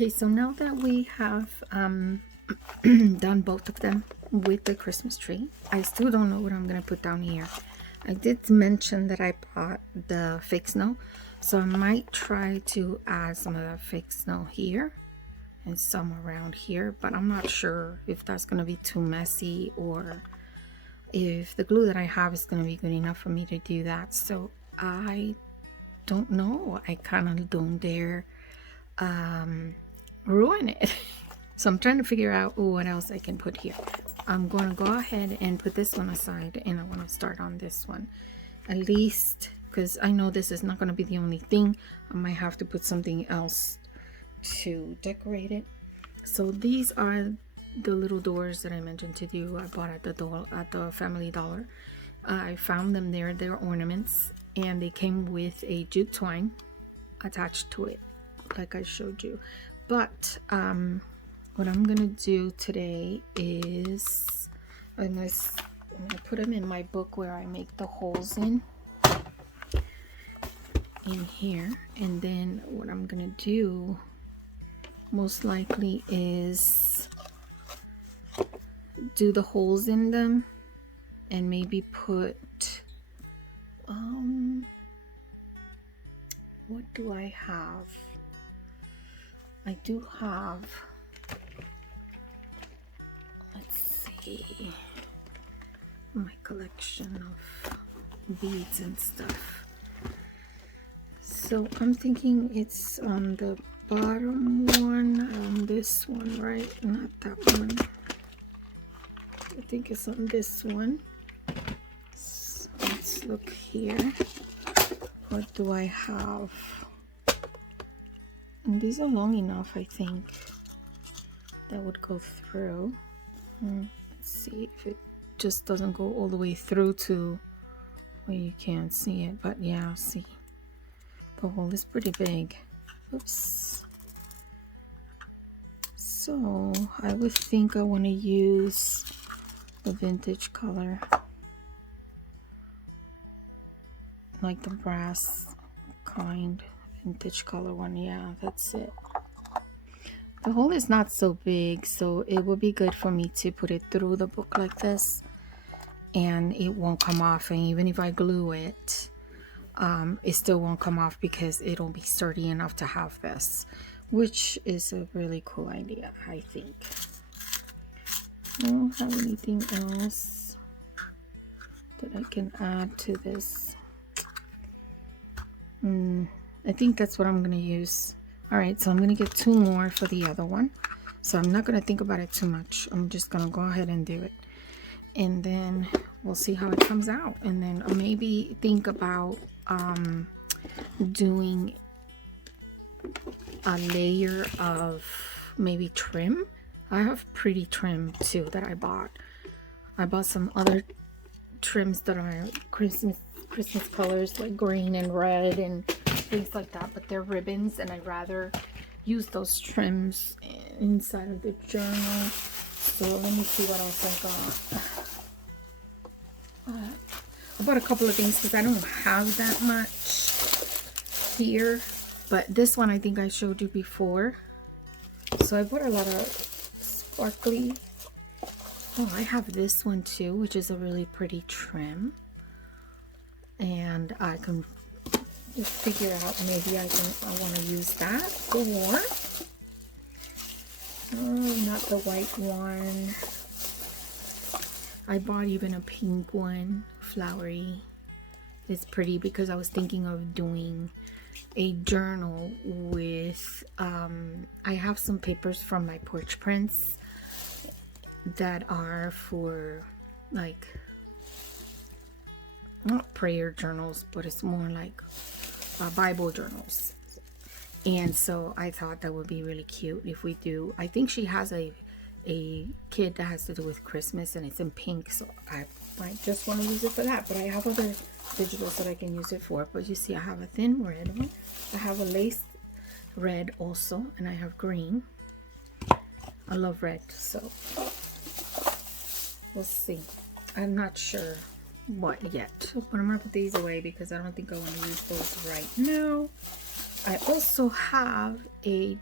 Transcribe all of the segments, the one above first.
Okay, so now that we have done both of them with the Christmas tree, I still don't know what I'm going to put down here. I did mention that I bought the fake snow, so I might try to add some of that fake snow here and some around here, but I'm not sure if that's going to be too messy or if the glue that I have is going to be good enough for me to do that. So I don't know. I kind of don't dare ruin it. So I'm trying to figure out what else I can put here. I'm going to go ahead and put this one aside, and I want to start on this one, at least because I know this is not going to be the only thing. I might have to put something else to decorate it. So these are the little doors that I mentioned to you. I bought at the Family Dollar. I found them there. They're ornaments, and they came with a jute twine attached to it, like I showed you. But what I'm gonna do today is I'm gonna put them in my book where I make the holes in here, and then what I'm gonna do most likely is do the holes in them and maybe put what do I have? I do have, let's see, my collection of beads and stuff. So I'm thinking it's on the bottom one, on this one, right? Not that one. I think it's on this one. So let's look here. What do I have? And these are long enough, I think, that would go through. Let's see if it just doesn't go all the way through to where you can't see it. But yeah, see, the hole is pretty big. Oops. So I would think I want to use the vintage color, like the brass kind. Vintage color one. Yeah, that's it. The hole is not so big, so it would be good for me to put it through the book like this, and it won't come off. And even if I glue it, it still won't come off because it'll be sturdy enough to have this, which is a really cool idea, I think. I don't have anything else that I can add to this. I think that's what I'm going to use. All right, so I'm going to get 2 more for the other one. So I'm not going to think about it too much. I'm just going to go ahead and do it. And then we'll see how it comes out. And then maybe think about doing a layer of maybe trim. I have pretty trim too that I bought. I bought some other trims that are Christmas colors, like green and red and things like that, but they're ribbons, and I'd rather use those trims inside of the journal. So let me see what else I got. I bought a couple of things because I don't have that much here, but this one I think I showed you before. So I bought a lot of sparkly. Oh, I have this one too, which is a really pretty trim, and I can just figure out maybe I want to use that, or not the white one. I bought even a pink one, flowery. It's pretty because I was thinking of doing a journal with I have some papers from my porch prints that are for, like, not prayer journals, but it's more like Bible journals. And so I thought that would be really cute if we do. I think she has a kit that has to do with Christmas, and it's in pink, so I might just want to use it for that. But I have other digitals that I can use it for. But you see, I have a thin red one, I have a lace red also, and I have green. I love red, so we'll see. I'm not sure what yet, but I'm gonna put these away because I don't think I want to use those right now. I also have a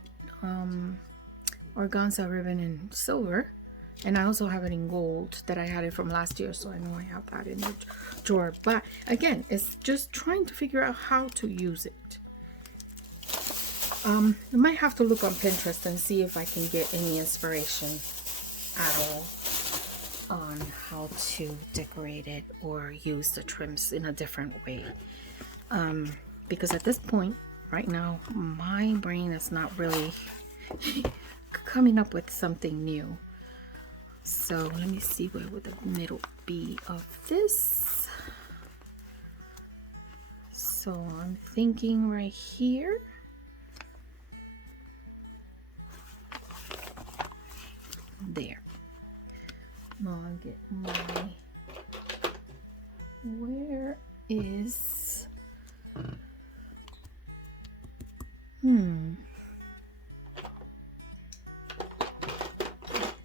organza ribbon in silver, and I also have it in gold that I had it from last year, so I know I have that in the drawer. But again, it's just trying to figure out how to use it. I might have to look on Pinterest and see if I can get any inspiration at all on how to decorate it or use the trims in a different way. Because at this point, right now, my brain is not really coming up with something new. So let me see, where would the middle be of this? So I'm thinking right here. There. Now I'll get my, where is,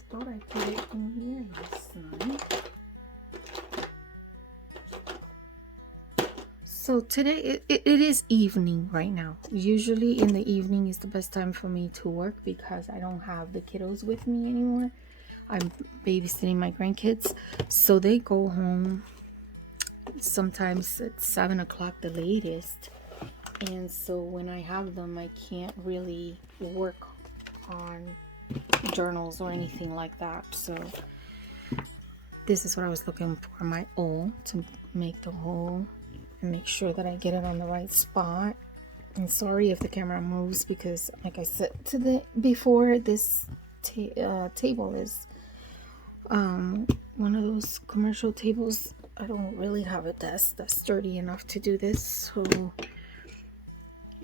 thought I put it in here last night. So today it is evening right now. Usually in the evening is the best time for me to work because I don't have the kiddos with me anymore. I'm babysitting my grandkids, so they go home sometimes at 7 o'clock the latest, and so when I have them, I can't really work on journals or anything like that. So this is what I was looking for, my O, to make the hole and make sure that I get it on the right spot. And sorry if the camera moves, because like I said before, this table is one of those commercial tables. I don't really have a desk that's sturdy enough to do this, so,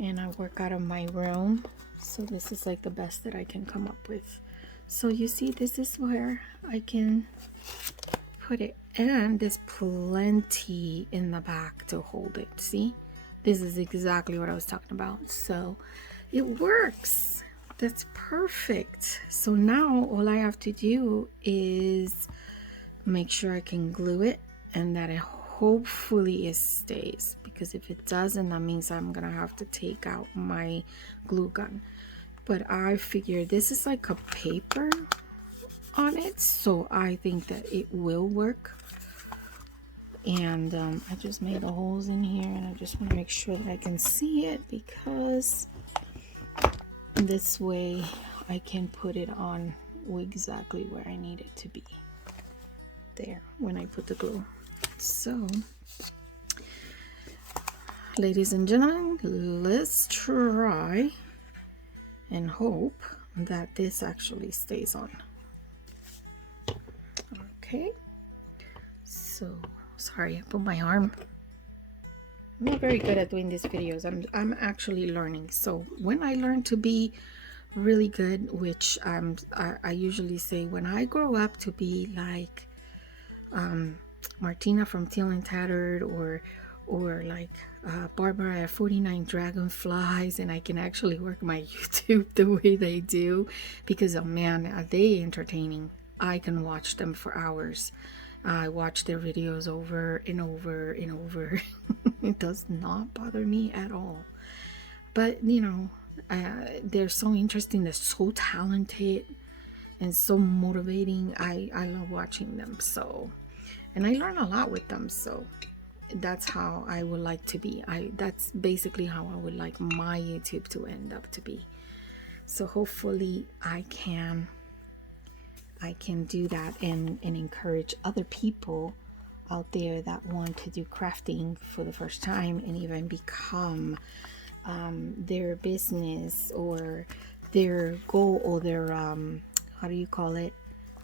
and I work out of my room, so this is like the best that I can come up with. So you see, this is where I can put it, and there's plenty in the back to hold it. See, this is exactly what I was talking about, so it works. That's perfect. So now all I have to do is make sure I can glue it and that it hopefully it stays, because if it doesn't, that means I'm gonna have to take out my glue gun. But I figure this is like a paper on it, so I think that it will work. And I just made the holes in here, and I just want to make sure that I can see it, because this way I can put it on exactly where I need it to be there when I put the glue. So ladies and gentlemen, let's try and hope that this actually stays on. Okay, so sorry, I put my arm. I'm not very good at doing these videos. I'm actually learning. So when I learn to be really good, which I usually say when I grow up to be like Martina from Teal and Tattered, or like Barbara at 49 Dragonflies, and I can actually work my YouTube the way they do, because oh man, are they entertaining. I can watch them for hours. I watch their videos over and over and over. It does not bother me at all. But you know, they're so interesting, they're so talented and so motivating. I love watching them. So, and I learn a lot with them. So that's how I would like to be. That's basically how I would like my YouTube to end up to be. So hopefully I can do that and encourage other people out there that want to do crafting for the first time, and even become their business or their goal, or their how do you call it,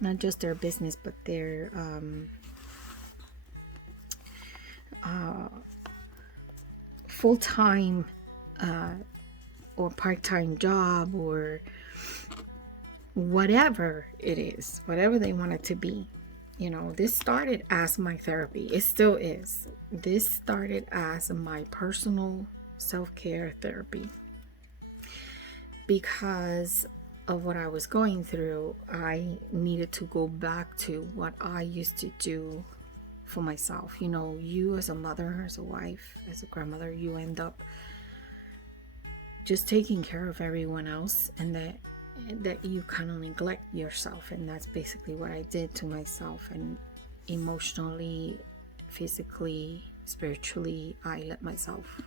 not just their business, but their full-time or part-time job, or whatever it is, whatever they want it to be. You know, this started as my therapy. It still is. This started as my personal self-care therapy. Because of what I was going through, I needed to go back to what I used to do for myself. You know, you as a mother, as a wife, as a grandmother, you end up just taking care of everyone else, and that you kind of neglect yourself. And that's basically what I did to myself, and emotionally, physically, spiritually, I let myself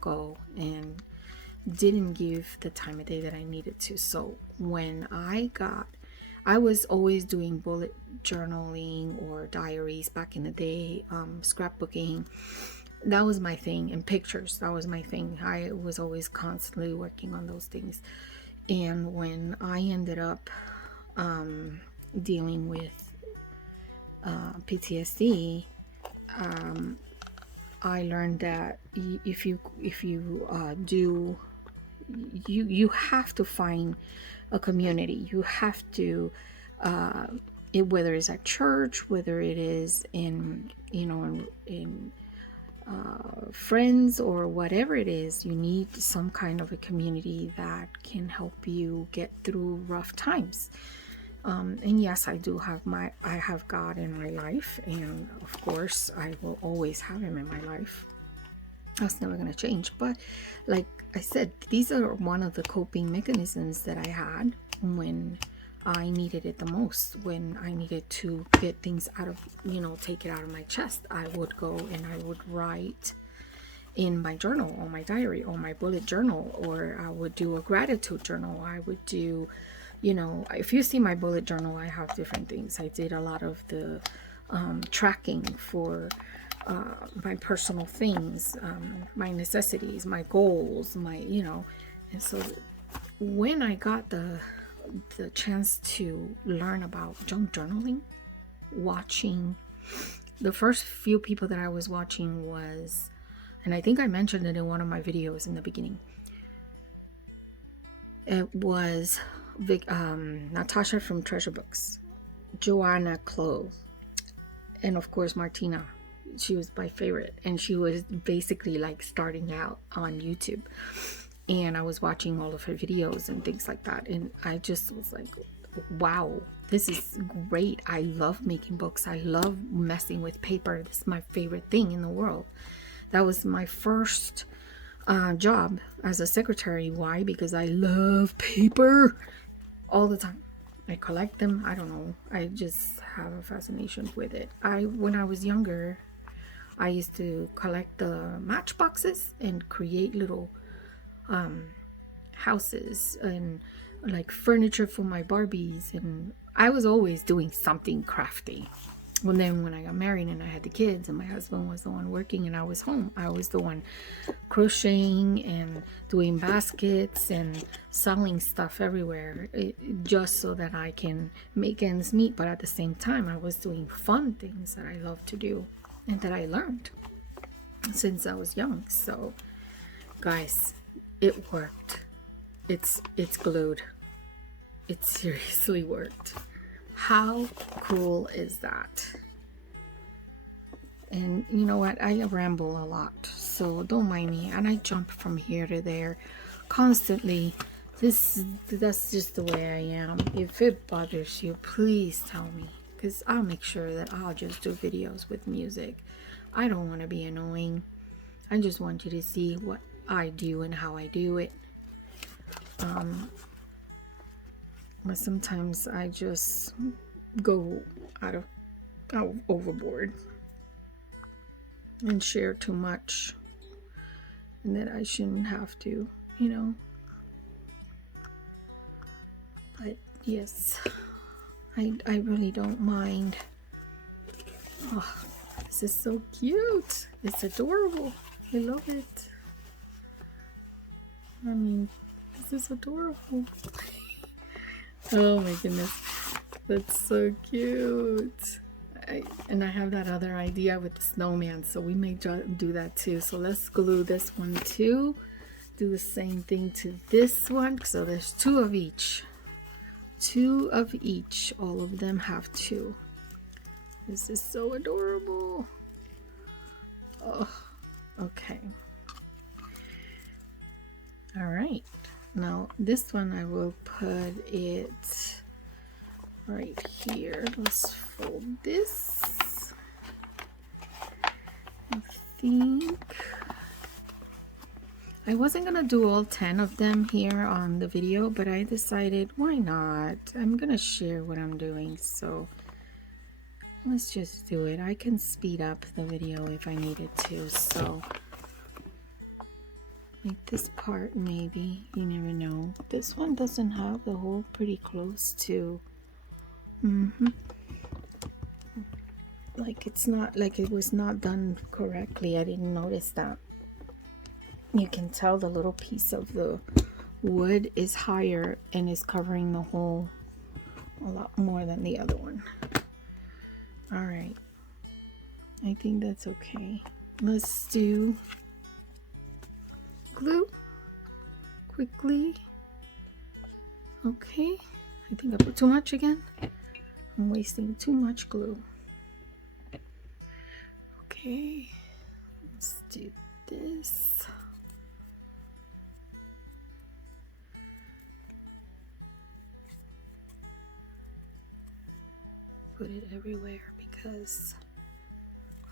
go and didn't give the time of day that I needed to. So when I was always doing bullet journaling or diaries back in the day, scrapbooking. That was my thing. And pictures, that was my thing. I was always constantly working on those things. And when I ended up dealing with PTSD, I learned that if you do, you have to find a community. You have to, whether it's at church, whether it is in, in friends or whatever it is, you need some kind of a community that can help you get through rough times. And yes, I have God in my life, and of course I will always have him in my life. That's never going to change. But like I said, these are one of the coping mechanisms that I had when I needed it the most. When I needed to get things out of, take it out of my chest, I would go and I would write in my journal, or my diary, or my bullet journal, or I would do a gratitude journal. I would do, if you see my bullet journal, I have different things. I did a lot of the tracking for my personal things, my necessities, my goals, and so when I got the chance to learn about junk journaling, watching, the first few people that I was watching was, and I think I mentioned it in one of my videos in the beginning, it was Natasha from Treasure Books, Joanna Clow, and of course Martina. She was my favorite, and she was basically like starting out on YouTube, and I was watching all of her videos and things like that, and I just was like, wow, this is great. I love making books. I love messing with paper. This is my favorite thing in the world. That was my first job as a secretary. Why? Because I love paper all the time. I collect them. I don't know, I just have a fascination with it. When I was younger, I used to collect the matchboxes and create little houses and like furniture for my Barbies, and I was always doing something crafty. When I got married and I had the kids and my husband was the one working and I was home, I was the one crocheting and doing baskets and selling stuff everywhere, just so that I can make ends meet. But at the same time, I was doing fun things that I love to do and that I learned since I was young. So guys, it worked. It's glued. It seriously worked. How cool is that? And you know what? I ramble a lot, so don't mind me. And I jump from here to there constantly. That's just the way I am. If it bothers you, please tell me, because I'll make sure that I'll just do videos with music. I don't want to be annoying. I just want you to see what I do and how I do it. But sometimes I just go out overboard and share too much, and that I shouldn't have to, But yes, I really don't mind. Oh, this is so cute. It's adorable. I love it. I mean, this is adorable. Oh my goodness, that's so cute. And I have that other idea with the snowman, so we may do that too. So let's glue this one too. Do the same thing to this one. So there's two of each. Two of each. All of them have two. This is so adorable. Oh, okay. All right. Now this one I will put it right here. Let's fold this. I wasn't gonna do all 10 of them here on the video, but I decided why not? I'm gonna share what I'm doing, so let's just do it. I can speed up the video if I needed to, so like this part, maybe, you never know. This one doesn't have the hole pretty close to like it's not, like it was not done correctly. I didn't notice that. You can tell the little piece of the wood is higher and is covering the hole a lot more than the other one. All right, I think that's okay. Let's do glue quickly. Okay, I think I put too much again. I'm wasting too much glue. Okay, let's do this. Put it everywhere because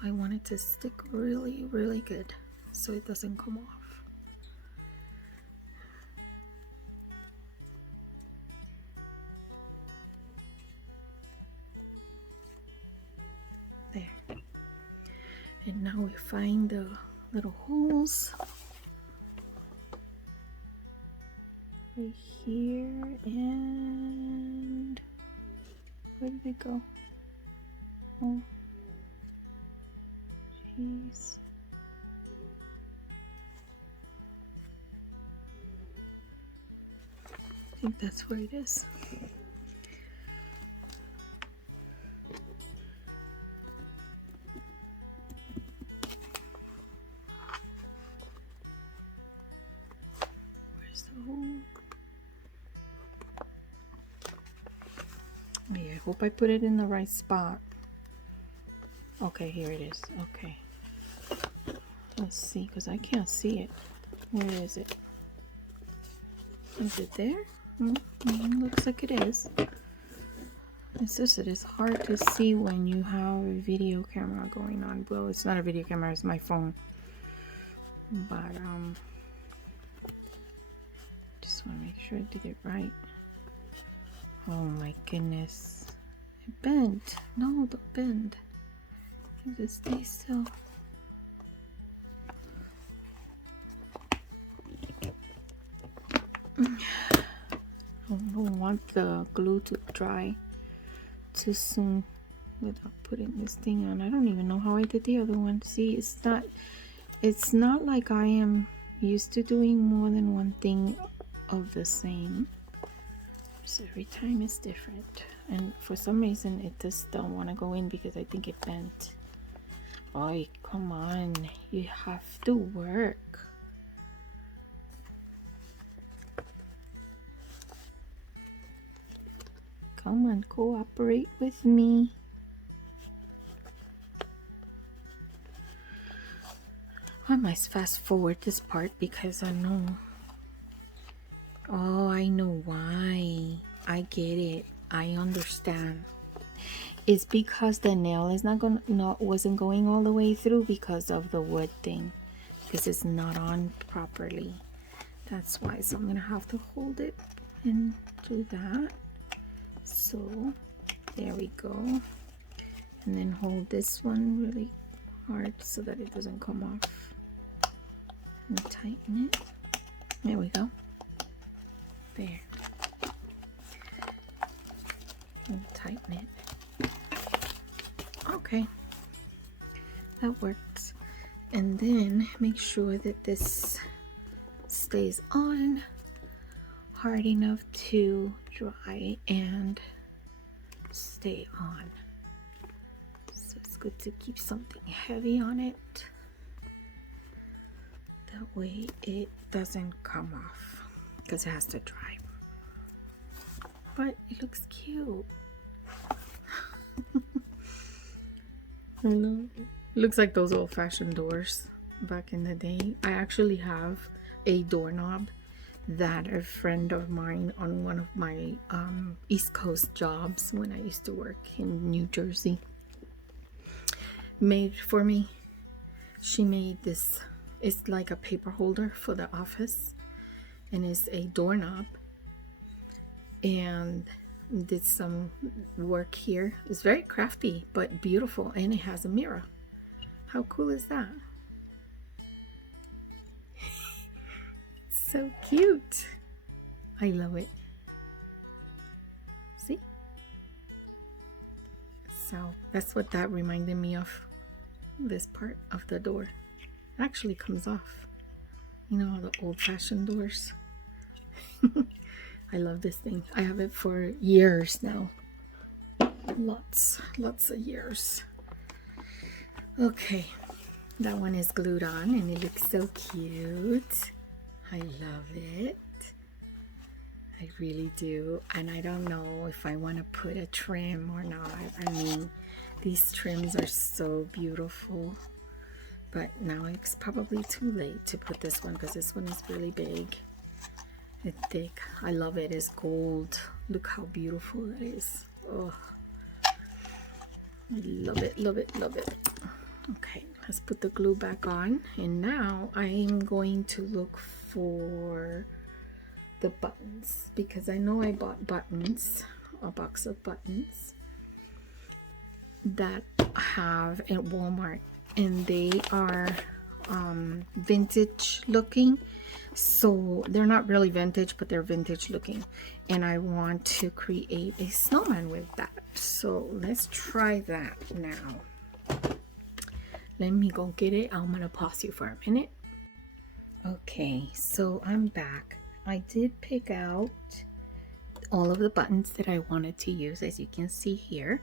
I want it to stick really, really good so it doesn't come off. There. And now we find the little holes right here, and where did it go? Oh, jeez. I think that's where it is. Where's the hole? Oh yeah, I hope I put it in the right spot. Okay, here it is. Okay. Let's see, because I can't see it. Where is it? Is it there? Looks like it is. It's just, it is hard to see when you have a video camera going on. Well, it's not a video camera, it's my phone. But, just want to make sure I did it right. Oh my goodness. It bent. No, don't bend. Just stay still. I don't want the glue to dry too soon without putting this thing on. I don't even know how I did the other one. See, it's not like I am used to doing more than one thing of the same. So every time it's different. And for some reason it just don't want to go in because I think it bent. Oh, come on. You have to work. Come on, cooperate with me. I might fast forward this part because I know. Oh, I know why. I get it. I understand. It's because the nail is wasn't going all the way through because of the wood thing. Because it's not on properly. That's why. So I'm gonna have to hold it and do that. So there we go. And then hold this one really hard so that it doesn't come off. And tighten it. There we go. There. And tighten it. Okay. That works. And then make sure that this stays on hard enough to dry and stay on. So it's good to keep something heavy on it. That way it doesn't come off because it has to dry. But it looks cute. It looks like those old-fashioned doors back in the day. I actually have a doorknob that a friend of mine on one of my East Coast jobs when I used to work in New Jersey made for me. She made this It's like a paper holder for the office, and it's a doorknob, and did some work here. It's very crafty but beautiful, and it has a mirror. How cool is that? So cute. I love it. See? So that's what that reminded me of. This part of the door actually comes off. You know, the old-fashioned doors. I love this thing. I have it for years now. Lots of years. Okay, that one is glued on and it looks so cute. I love it. I really do. And I don't know if I want to put a trim or not. I mean, these trims are so beautiful. But now it's probably too late to put this one because this one is really big. It's thick. I love it. It's gold. Look how beautiful that is. Oh, I love it, love it, love it. Okay, let's put the glue back on. And now I'm going to look for the buttons because I know I bought buttons, a box of buttons that I have at Walmart, and they are vintage looking. So they're not really vintage, but they're vintage looking, and I want to create a snowman with that. So let's try that now. Let me go get it. I'm gonna pause you for a minute. Okay, so I'm back. I did pick out all of the buttons that I wanted to use. As you can see here,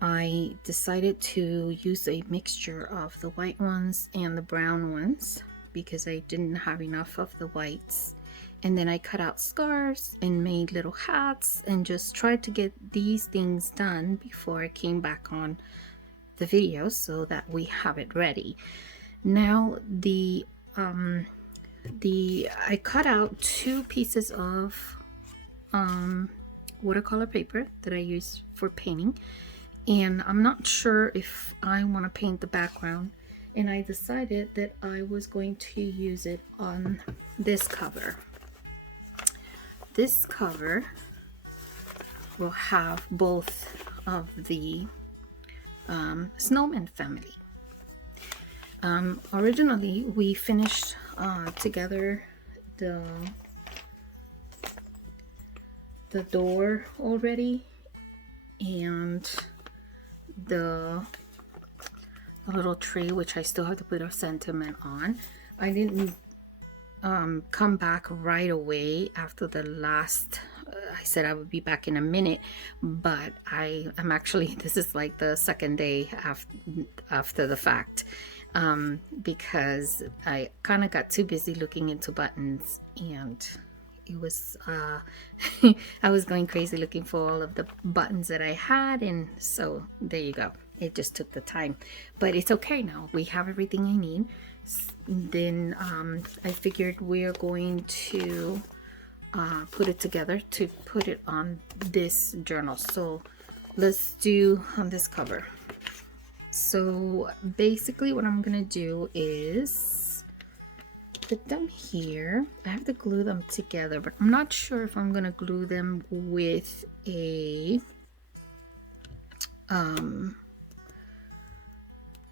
I decided to use a mixture of the white ones and the brown ones because I didn't have enough of the whites. And then I cut out scarves and made little hats and just tried to get these things done before I came back on the video so that we have it ready. Now I cut out 2 pieces of watercolor paper that I use for painting, and I'm not sure if I want to paint the background, and I decided that I was going to use it on this cover. This cover will have both of the snowman family. Originally we finished together the door already, and the little tree, which I still have to put a sentiment on. I didn't come back right away after the last I said I would be back in a minute, but I'm actually, this is like the second day after the fact, because I kind of got too busy looking into buttons, and it was I was going crazy looking for all of the buttons that I had, and so there you go. It just took the time, but it's okay now. We have everything I need. Then I figured we're going to put it together to put it on this journal. So let's do on this cover. So basically what I'm gonna do is put them here. I have to glue them together, but I'm not sure if I'm gonna glue them with a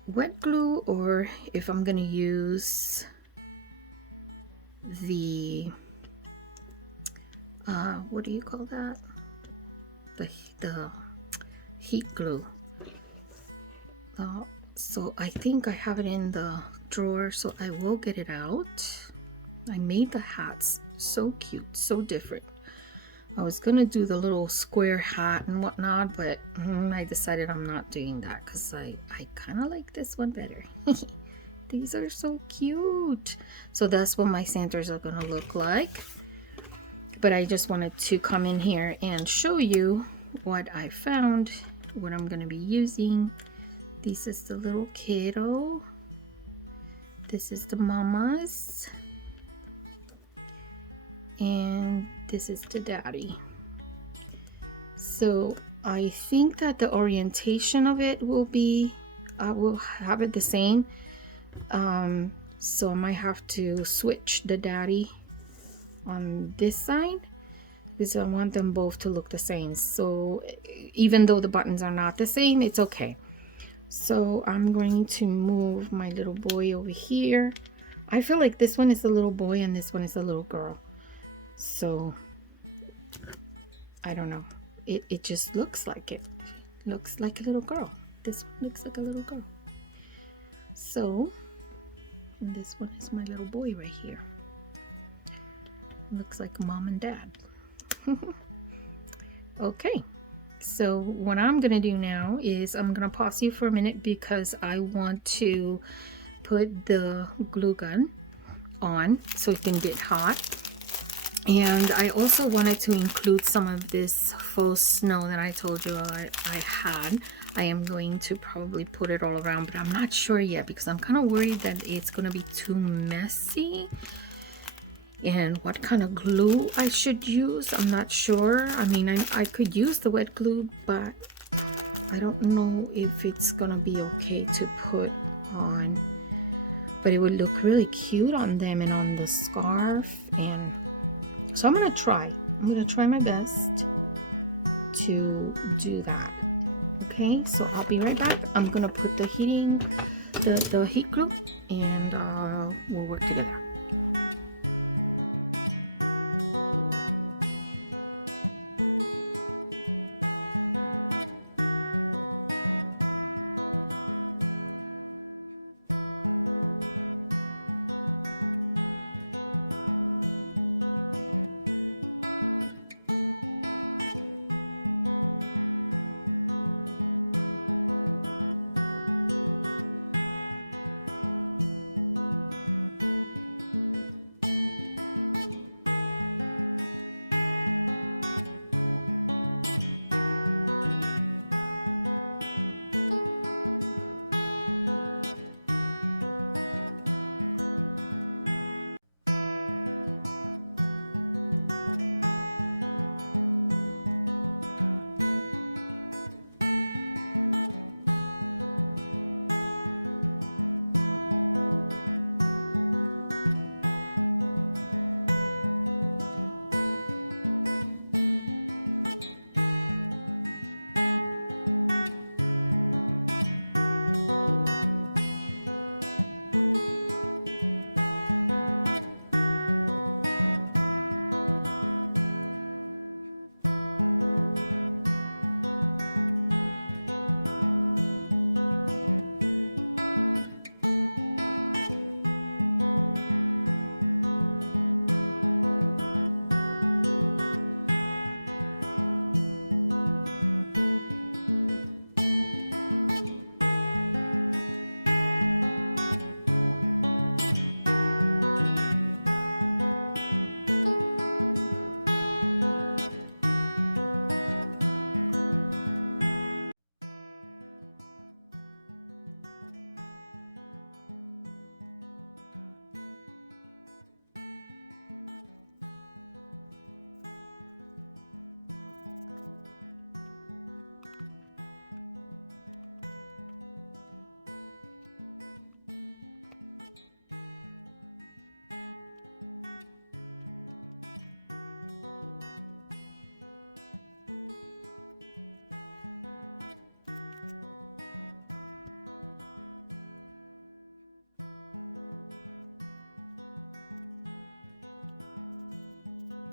wet glue or if I'm gonna use the what do you call that, the heat glue. So I think I have it in the drawer, so I will get it out. I made the hats so cute, so different. I was gonna do the little square hat and whatnot, but I decided I'm not doing that because I kind of like this one better. These are so cute. So that's what my Santas are gonna look like. But I just wanted to come in here and show you what I found, what I'm gonna be using. This is the little kiddo. This is the mamas. And this is the daddy. So I think that the orientation of it will be, I will have it the same. So I might have to switch the daddy on this side because I want them both to look the same. So even though the buttons are not the same, it's okay. So I'm going to move my little boy over here. I feel like this one is a little boy and this one is a little girl. So I don't know. It just looks like it. Looks like a little girl. This one looks like a little girl. So and this one is my little boy right here. Looks like mom and dad. Okay, so what I'm gonna do now is I'm gonna pause you for a minute because I want to put the glue gun on so it can get hot. And I also wanted to include some of this faux snow that I told you I had. I am going to probably put it all around, but I'm not sure yet because I'm kind of worried that it's going to be too messy. And what kind of glue I should use, I'm not sure. I mean, I could use the wet glue, but I don't know if it's going to be okay to put on. But it would look really cute on them and on the scarf. And so I'm going to try. I'm going to try my best to do that. Okay, so I'll be right back. I'm going to put the heat glue, and we'll work together.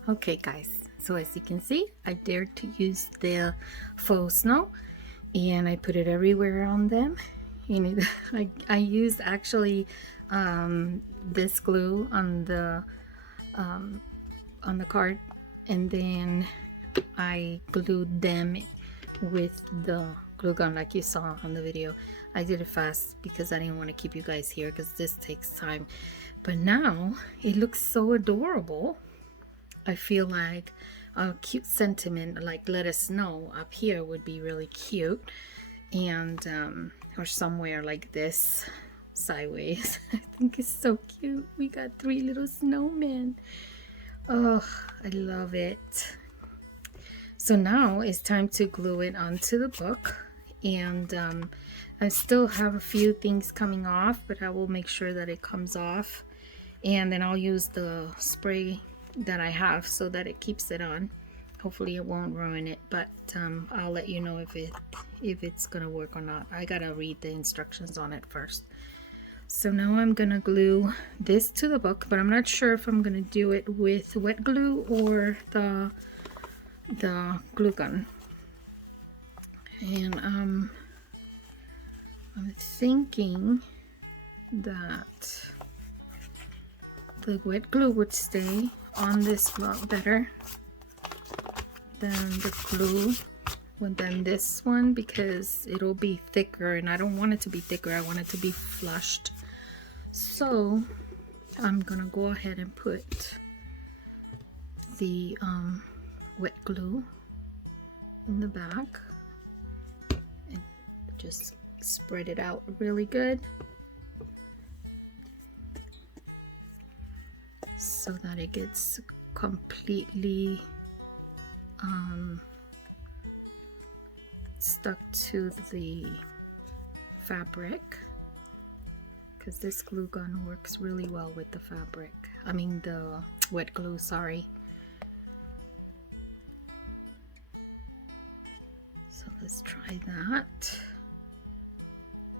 Okay guys, so as you can see, I dared to use the faux snow and I put it everywhere on them. And I used actually this glue on the card, and then I glued them with the glue gun like you saw on the video. I did it fast because I didn't want to keep you guys here because this takes time. But now it looks so adorable. I feel like a cute sentiment like "let us know" up here would be really cute, and or somewhere like this sideways. I think it's so cute. We got 3 little snowmen. Oh, I love it. So now it's time to glue it onto the book, and I still have a few things coming off, but I will make sure that it comes off, and then I'll use the spray that I have so that it keeps it on. Hopefully it won't ruin it, but I'll let you know if it's gonna work or not. I gotta read the instructions on it first. So now I'm gonna glue this to the book, but I'm not sure if I'm gonna do it with wet glue or the glue gun. And I'm thinking that the wet glue would stay on this a lot better than the glue than this one, because it'll be thicker, and I don't want it to be thicker. I want it to be flushed. So I'm gonna go ahead and put the wet glue in the back and just spread it out really good so that it gets completely stuck to the fabric, because this glue gun works really well with the fabric. I mean the wet glue, sorry. So let's try that.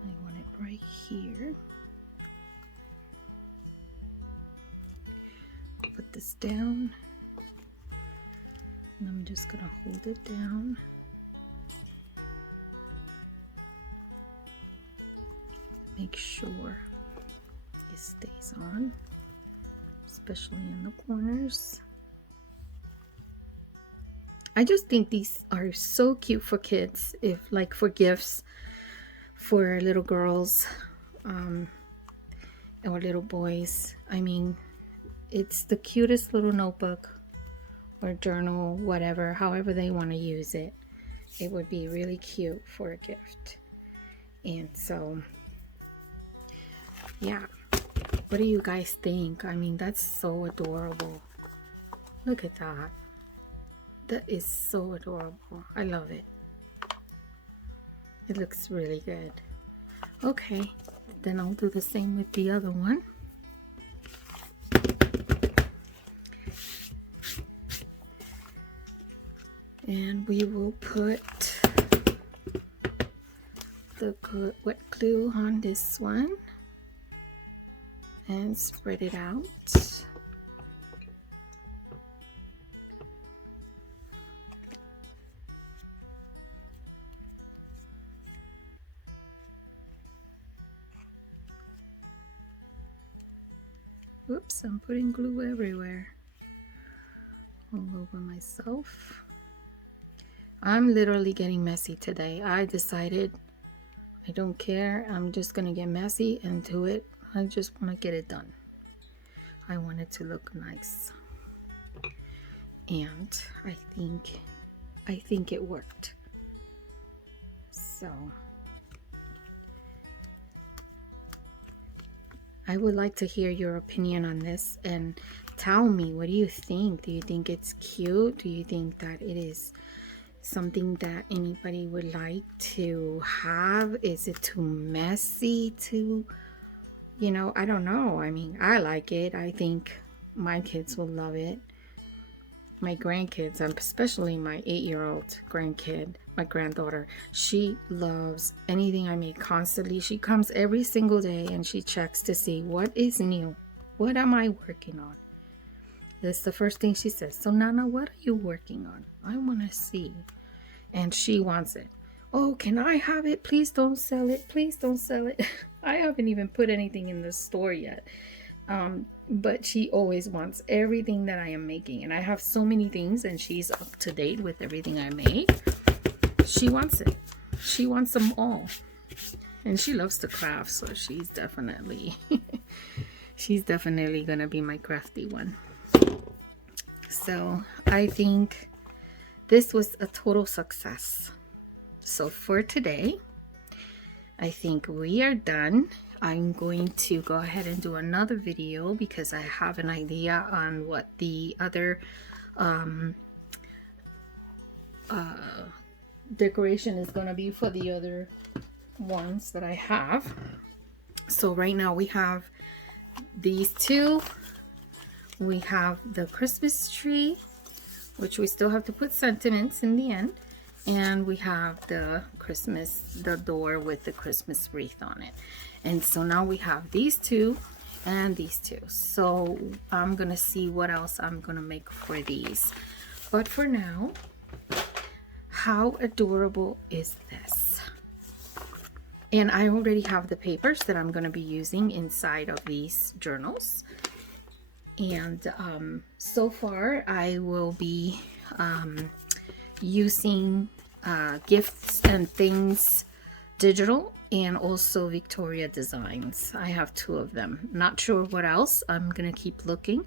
I want it right here. Put this down, and I'm just gonna hold it down. Make sure it stays on, especially in the corners. I just think these are so cute for kids, if like for gifts for little girls or little boys. I mean, it's the cutest little notebook or journal, whatever, however they want to use it. It would be really cute for a gift. And so yeah, what do you guys think? I mean, that's so adorable. Look at that. That is so adorable. I love it. It looks really good. Okay, then I'll do the same with the other one. And we will put the wet glue on this one and spread it out. Oops, I'm putting glue everywhere. All over myself. I'm literally getting messy today. I decided I don't care. I'm just gonna get messy and do it. I just want to get it done. I want it to look nice. And I think it worked. So I would like to hear your opinion on this and tell me, what do you think? Do you think it's cute? Do you think that it is something that anybody would like to have? Is it too messy to, you know, I don't know. I mean, I like it. I think my kids will love it. My grandkids, especially my 8-year-old grandkid, my granddaughter, she loves anything I make constantly. She comes every single day and she checks to see what is new. What am I working on? That's the first thing she says. So Nana, what are you working on? I want to see. And she wants it. Oh, can I have it? Please don't sell it. Please don't sell it. I haven't even put anything in the store yet. But she always wants everything that I am making. And I have so many things and she's up to date with everything I make. She wants it. She wants them all. And she loves to craft, so she's definitely gonna be my crafty one. So I think this was a total success. So for today, I think we are done. I'm going to go ahead and do another video because I have an idea on what the other decoration is going to be for the other ones that I have. So right now we have these two. We have the Christmas tree, which we still have to put sentiments in the end. And we have the door with the Christmas wreath on it. And so now we have these two and these two. So I'm gonna see what else I'm gonna make for these. But for now, how adorable is this? And I already have the papers that I'm gonna be using inside of these journals. And so far I will be using Gifts and Things digital, and also Victoria Designs. I have two of them. Not sure what else. I'm gonna keep looking,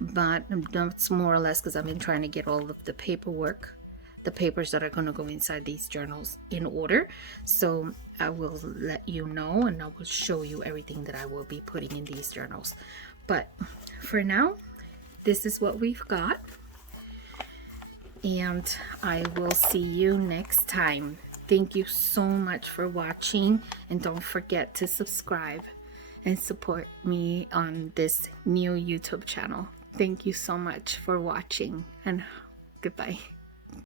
but that's more or less because I've been trying to get all of the paperwork, the papers that are going to go inside these journals in order. So I will let you know, and I will show you everything that I will be putting in these journals. But for now, this is what we've got, and I will see you next time. Thank you so much for watching, and don't forget to subscribe and support me on this new YouTube channel. Thank you so much for watching, and goodbye.